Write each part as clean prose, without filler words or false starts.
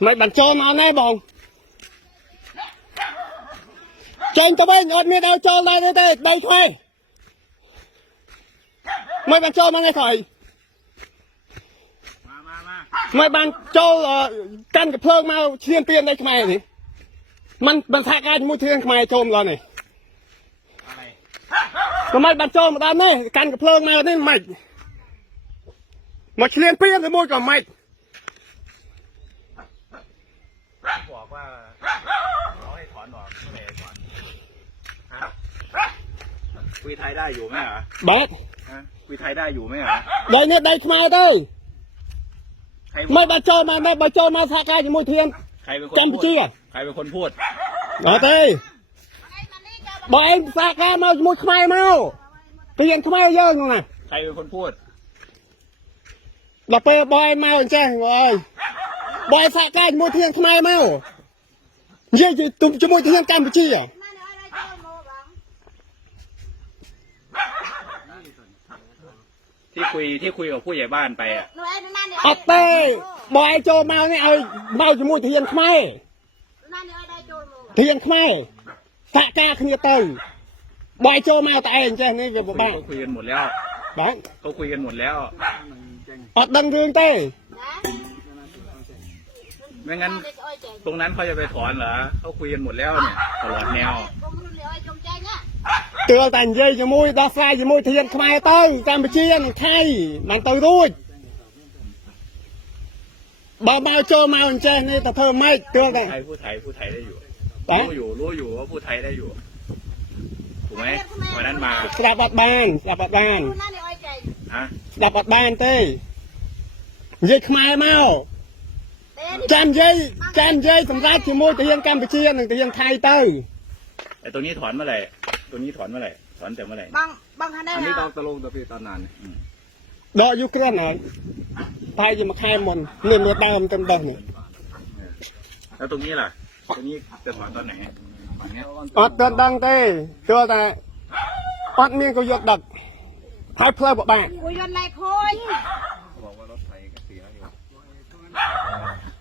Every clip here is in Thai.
mày bắn cho nó này bông trên tao bên ở miền đâu cho đây đây đây thôi mày bắn cho nó này thôi mày bắn cho căn cái phơi mau chiên tiền đây mày gìมันทากายมุดเทียนทำไมโจมเราเนี่ยทำไมบันโจมมาด้านนี้กันกับเพลิงมาเนี่ยไม่มาเชียนเปี้ยนเลยมุดกับไม่บอกว่าเขาให้ถอนออกไม่ให้ถอนคุยไทยได้อยู่ไหมเหรอบ้าคุยไทยได้อยู่ไหมเหรอได้เนี่ยได้ทำไมได้ไม่บันโจมมาไม่บันโจมมาทากายมุดเทียนจำชื่อใครเป็นคนพูดเอาเต้บอกเองสากามามุดขมายมาเปลี่ยนขมายเยอะนู่นน่ะใครเป็นคนพูดเราไปบอยมาแจ้งบอยสากามุดเทียนขมายมาเยอะจุ่มจมุดเทียนกันไปชี้อ่ะที่คุยกับผู้ใหญ่บ้านไปอ่ะเอาเต้บอยโจมาเนี่ยเอาเมาจมุดเทียนขมายเทียนขมายสากาขึ้นเต้บอยโจมาแต่เองแจ้งนี่จะบอกบ้างเขาคุยกันหมดแล้วบ้างเขาคุยกันหมดแล้วอดดังเรื่องเต้ไม่งั้นตรงนั้นเขาจะไปถอนเหรอเขาคุยกันหมดแล้วเนี่ยตลอดแนวเตือนแต่เย่จมูกดอกไฟจมูกเทียนขมายเต้จำไปเชียนไทยมันตัวรู้บ่าวโจมาแจ้งนี่แต่เพิ่มไม่เตือนแต่พูดไทยได้อยู่รู้อยู่ว่าพูดไทยได้อยู่ถูกไหมวันนั้นมาสลับบัดบ้านสลับบัดบ้านเต้เย่ขมายเมาจำเย่สำหรับจมูกเทียนกัมพูชีหนึ่งเทียนไทยเต้ไอ้ตัวนี้ถอนเมื่อไหร่ถอนแต่เมื่อไหร่บางคันได้อันนี้เราตะลงตะพีตอนนานดอกยุคนั้นนะไทยจะมาคายมันเงินเดือดดำเต็มๆเนี่ยแล้วตรงนี้ล่ะตรงนี้จะถอนตอนไหนอดดังเต้ตัวแต่อดนี่ก็ยดดักไทยเพลิดบ้านกูยดไรคนบอกว่ารถไฟก็เสียอยู่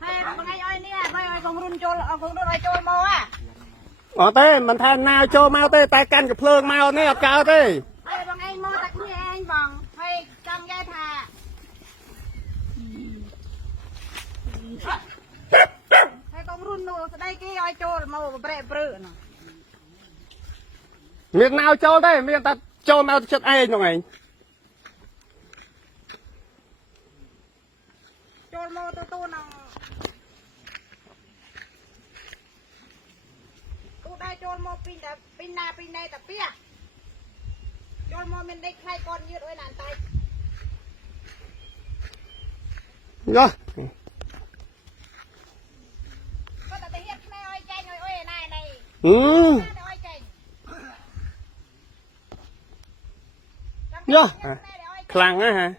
ให้บางไอ้อ้อยนี่บางไอ้ของรุ่นโจลของรุ่นไอ้โจลมาอ๋อเต้มันแทนนาโจมาเต้แต่กันกับเพลิงมาเนี่ยกาวเต้ไอ้บางไอ้มาตักนี่เองบางให้จำแกท่าให้ของรุ่นโน้ตได้กี่ไอ้โจลมาเปรย์เปรือน่ะเมียนาวโจได้เมียนตัดโจมาจัดไอ้หน่อยโจลมาตัวน่ะได้โจลโมปีนแต่ปีนนาปีนในแต่เปี้ยโจลโมมันได้ใครก่อนยืดไว้นานตายเนาะก็แต่เฮียแม่อ้อยใจหน่อยอ้อยนายในเนาะคลังนะฮะ